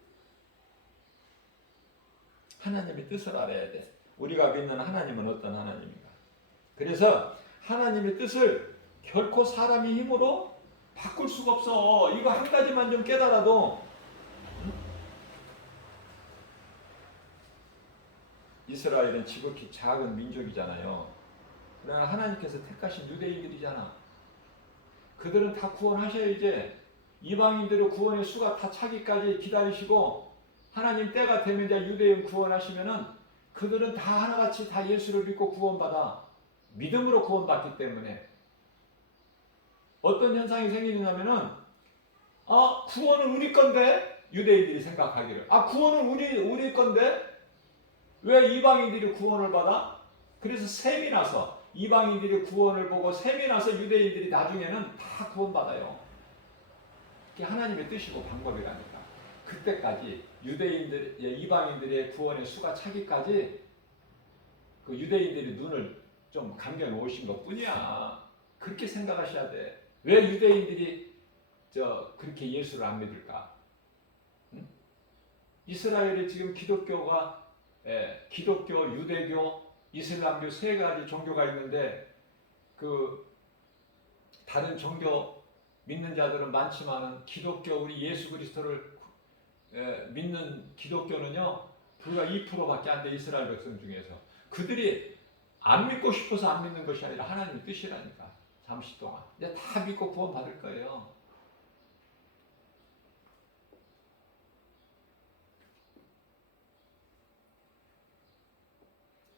하나님의 뜻을 알아야 돼. 우리가 믿는 하나님은 어떤 하나님인가. 그래서 하나님의 뜻을 결코 사람의 힘으로 바꿀 수가 없어. 이거 한 가지만 좀 깨달아도 이스라엘은 지극히 작은 민족이잖아요. 그러나 하나님께서 택하신 유대인들이잖아. 그들은 다 구원하셔야 이제 이방인들의 구원의 수가 다 차기까지 기다리시고 하나님 때가 되면 이제 유대인 구원하시면은 그들은 다 하나같이 다 예수를 믿고 구원받아. 믿음으로 구원받기 때문에 어떤 현상이 생기냐면은 구원은 우리 건데 유대인들이 생각하기를 구원은 우리 건데 왜 이방인들이 구원을 받아? 그래서 셈이 나서 이방인들이 구원을 보고 셈이 나서 유대인들이 나중에는 다 구원받아요. 그게 하나님의 뜻이고 방법이라니까. 그때까지 이방인들의 구원의 수가 차기까지 그 유대인들이 눈을 좀 감겨 놓으신 것 뿐이야. 그렇게 생각하셔야 돼. 왜 유대인들이 그렇게 예수를 안 믿을까? 응? 이스라엘에 지금 기독교가 기독교, 유대교, 이슬람교 세 가지 종교가 있는데 그 다른 종교 믿는 자들은 많지만은 기독교 우리 예수 그리스도를 믿는 기독교는요 불과 2%밖에 안 돼. 이스라엘 백성 중에서 그들이 안 믿고 싶어서 안 믿는 것이 아니라 하나님의 뜻이라니까. 잠시 동안 이제 다 믿고 구원 받을 거예요.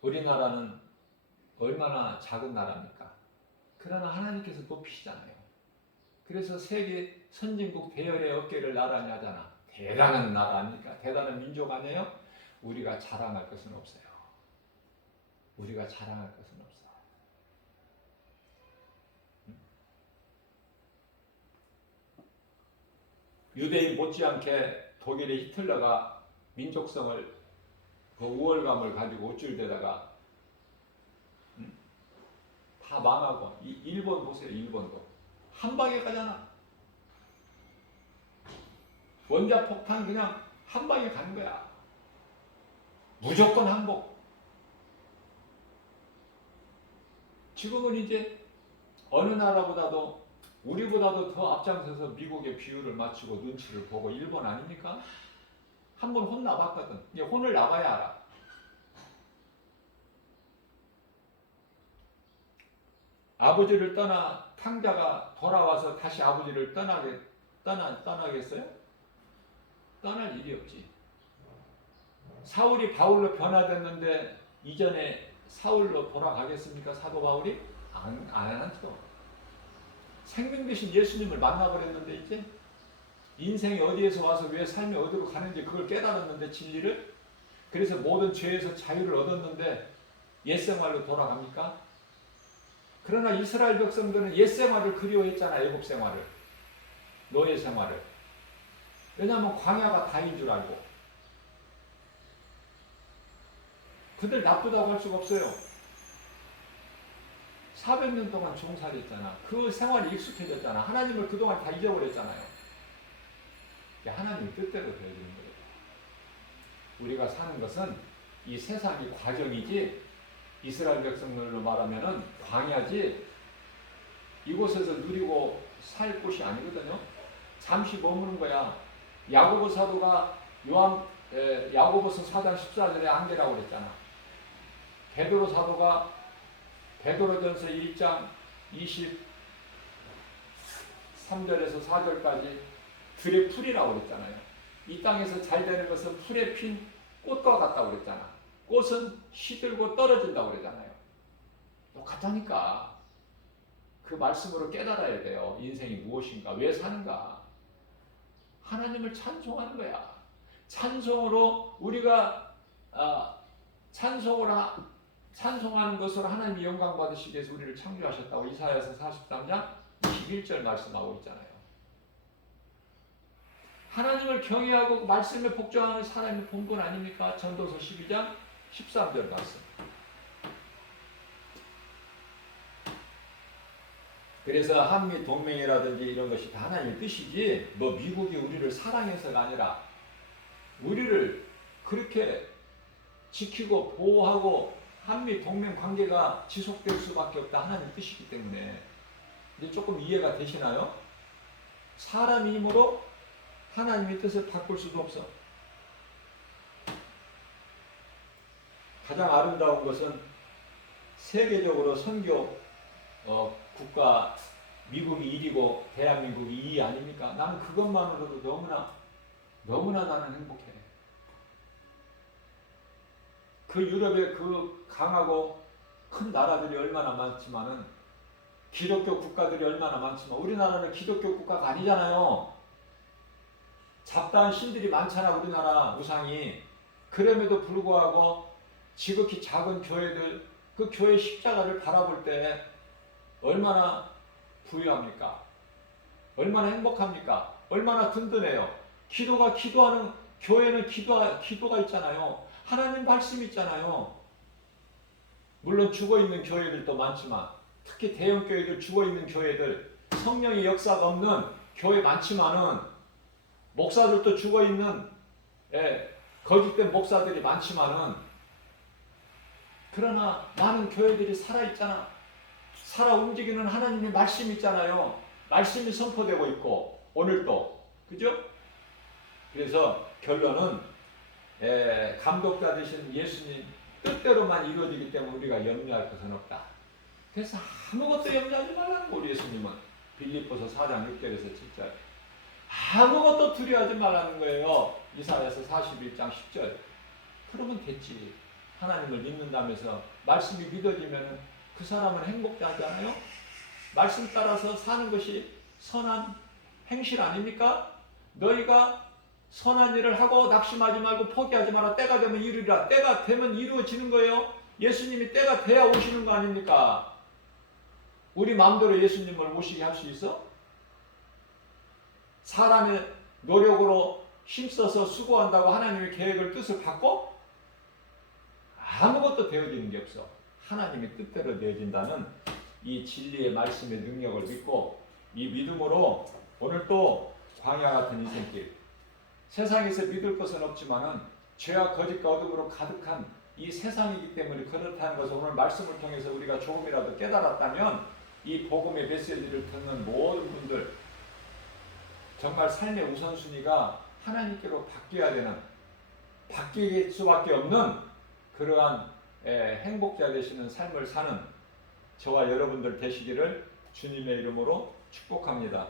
우리나라는 얼마나 작은 나라입니까? 그러나 하나님께서 높이시잖아요. 그래서 세계 선진국 대열의 어깨를 나란히 하잖아. 대단한 나라 아닙니까? 대단한 민족 아니에요? 우리가 자랑할 것은 없어요. 우리가 자랑할 것은 없어. 유대인 못지않게 독일의 히틀러가 민족성을 그 우월감을 가지고 우쭐대다가 다 망하고 일본 보세요. 일본도 한 방에 가잖아. 원자폭탄 그냥 한 방에 가는 거야. 무조건 항복. 지금은 이제 어느 나라보다도 우리보다도 더 앞장서서 미국의 비율을 맞추고 눈치를 보고 일본 아닙니까? 한번 혼나봤거든. 이제 혼을 나봐야 알아. 아버지를 떠나 탕자가 돌아와서 다시 아버지를 떠나겠어요? 떠날 일이 없지. 사울이 바울로 변화됐는데 이전에 사울로 돌아가겠습니까? 사도 바울이? 안 하죠. 생명 되신 예수님을 만나버렸는데 이제 인생이 어디에서 와서 왜 삶이 어디로 가는지 그걸 깨달았는데 진리를. 그래서 모든 죄에서 자유를 얻었는데 옛생활로 돌아갑니까? 그러나 이스라엘 백성들은 옛생활을 그리워했잖아. 애굽 생활을, 노예 생활을. 왜냐하면 광야가 다인 줄 알고. 그들 나쁘다고 할 수가 없어요. 400년 동안 종살이했잖아. 그 생활이 익숙해졌잖아. 하나님을 그동안 다 잊어버렸잖아요. 하나님의 뜻대로 되어지는 거예요. 우리가 사는 것은 이 세상이 과정이지, 이스라엘 백성들로 말하면은 광야지, 이곳에서 누리고 살 곳이 아니거든요. 잠시 머무는 거야. 야고보 사도가 야고보서 4장 14절에 안개라고 그랬잖아. 베드로 사도가 베드로전서 1장 23절에서 4절까지 들의 풀이라고 그랬잖아요. 이 땅에서 잘 되는 것은 풀에 핀 꽃과 같다고 그랬잖아. 꽃은 시들고 떨어진다고 그러잖아요. 똑같다니까. 그 말씀으로 깨달아야 돼요. 인생이 무엇인가, 왜 사는가. 하나님을 찬송하는 거야. 찬송으로 우리가 찬송하는 것으로 하나님이 영광 받으시기 위해서 우리를 창조하셨다고 이사야서 43장 21절 말씀하고 있잖아요. 하나님을 경외하고 말씀에 복종하는 사람이 본분 아닙니까? 전도서 12장 13절 말씀. 그래서 한미 동맹이라든지 이런 것이 다 하나님의 뜻이지 뭐 미국이 우리를 사랑해서가 아니라 우리를 그렇게 지키고 보호하고 한미 동맹 관계가 지속될 수밖에 없다 하나님의 뜻이기 때문에. 이제 조금 이해가 되시나요? 사람의 힘으로 하나님의 뜻을 바꿀 수도 없어. 가장 아름다운 것은 세계적으로 선교 국가 미국이 1위고 대한민국이 2위 아닙니까? 나는 그것만으로도 너무나 나는 행복해. 그 유럽의 그 강하고 큰 나라들이 얼마나 많지만은 기독교 국가들이 얼마나 많지만 우리나라는 기독교 국가가 아니잖아요. 잡다한 신들이 많잖아 우리나라 우상이. 그럼에도 불구하고 지극히 작은 교회들 그 교회 십자가를 바라볼 때 얼마나 부유합니까? 얼마나 행복합니까? 얼마나 든든해요. 기도하는 교회는 기도가 있잖아요. 하나님 말씀이 있잖아요. 물론 죽어있는 교회들도 많지만 특히 대형 교회들 죽어있는 교회들 성령의 역사가 없는 교회 많지만은 목사들도 죽어있는 거짓된 목사들이 많지만은 그러나 많은 교회들이 살아있잖아. 살아 움직이는 하나님의 말씀이 있잖아요. 말씀이 선포되고 있고 오늘도 그죠? 그래서 결론은 감독자 되신 예수님 뜻대로만 이루어지기 때문에 우리가 염려할 것은 없다. 그래서 아무것도 염려하지 말라는 거 우리 예수님은 빌립보서 4장 6절에서 7절 아무것도 두려워하지 말라는 거예요. 이사야서 41장 10절 그러면 됐지. 하나님을 믿는다면서 말씀이 믿어지면 그 사람은 행복자잖아요. 말씀 따라서 사는 것이 선한 행실 아닙니까? 너희가 선한 일을 하고 낙심하지 말고 포기하지 마라. 때가 되면 이루리라. 때가 되면 이루어지는 거예요. 예수님이 때가 돼야 오시는 거 아닙니까? 우리 마음대로 예수님을 오시게 할 수 있어? 사람의 노력으로 힘써서 수고한다고 하나님의 계획을 뜻을 바꿔? 아무것도 되어지는 게 없어. 하나님의 뜻대로 되어진다는 이 진리의 말씀의 능력을 믿고 이 믿음으로 오늘 또 광야 같은 인생길 세상에서 믿을 것은 없지만은 죄와 거짓과 어둠으로 가득한 이 세상이기 때문에 그렇다는 것을 오늘 말씀을 통해서 우리가 조금이라도 깨달았다면 이 복음의 메시지를 듣는 모든 분들 정말 삶의 우선순위가 하나님께로 바뀌어야 되는 바뀔 수밖에 없는 그러한 행복자 되시는 삶을 사는 저와 여러분들 되시기를 주님의 이름으로 축복합니다.